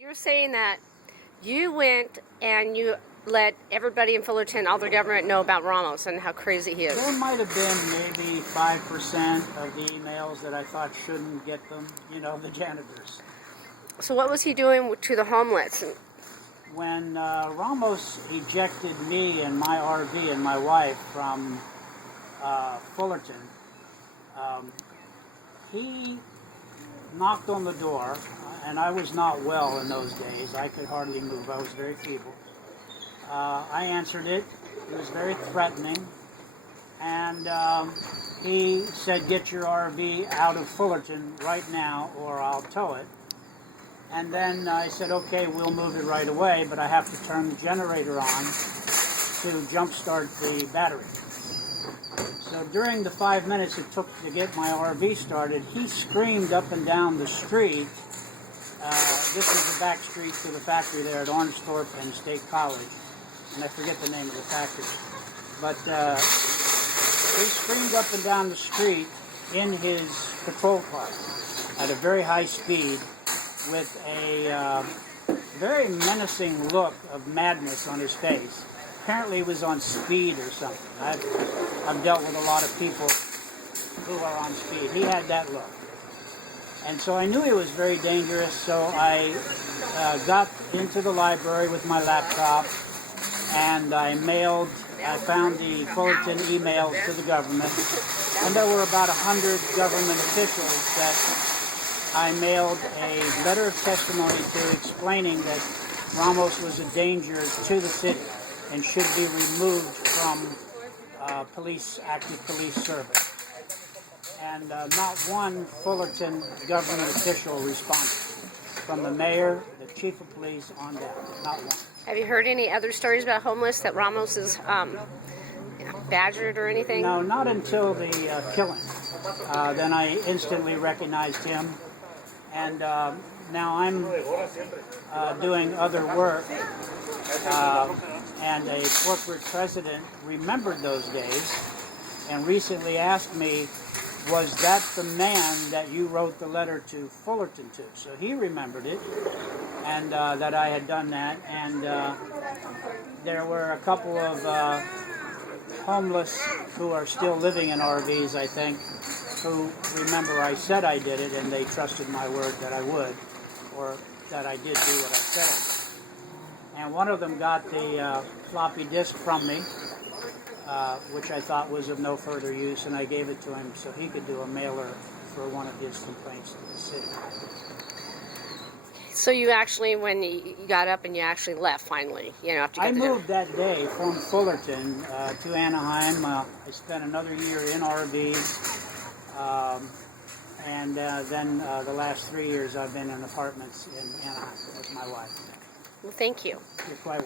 You're saying that you went and you let everybody in Fullerton, all their government, know about Ramos and how crazy he is. There might have been maybe 5% of the emails that I thought shouldn't get them, the janitors. So what was he doing to the homeless? When Ramos ejected me and my RV and my wife from Fullerton, he knocked on the door, and I was not well in those days. I could hardly move. I was very feeble. I answered it. It was very threatening. And he said, "Get your RV out of Fullerton right now or I'll tow it." And then I said, "Okay, we'll move it right away, but I have to turn the generator on to jumpstart the battery." So during the 5 minutes it took to get my RV started, he screamed up and down the street. This is the back street to the factory there at Orangethorpe and State College. And I forget the name of the factory. But he screamed up and down the street in his patrol car at a very high speed with a very menacing look of madness on his face. Apparently he was on speed or something. I've dealt with a lot of people who are on speed. He had that look. And so I knew he was very dangerous, so I got into the library with my laptop and I found the Fullerton emails to the government, and there were about 100 government officials that I mailed a letter of testimony to explaining that Ramos was a danger to the city and should be removed from active police service. And not one Fullerton government official responded, from the mayor, the chief of police on down, not one. Have you heard any other stories about homeless that Ramos is badgered or anything? No, not until the killing. Then I instantly recognized him, and now I'm doing other work, and a corporate president remembered those days and recently asked me, "Was that the man that you wrote the letter to Fullerton to?" So he remembered it, and that I had done that, and there were a couple of homeless who are still living in RVs, I think, who remember I said I did it, and they trusted my word that I would, or that I did do what I said I did. And one of them got the floppy disk from me, which I thought was of no further use, and I gave it to him so he could do a mailer for one of his complaints to the city. So you actually, when you got up and you actually left finally, after you I got moved that day from Fullerton to Anaheim. I spent another year in RVs, and then the last 3 years I've been in apartments in Anaheim with my wife. Well, thank you. You're quite welcome.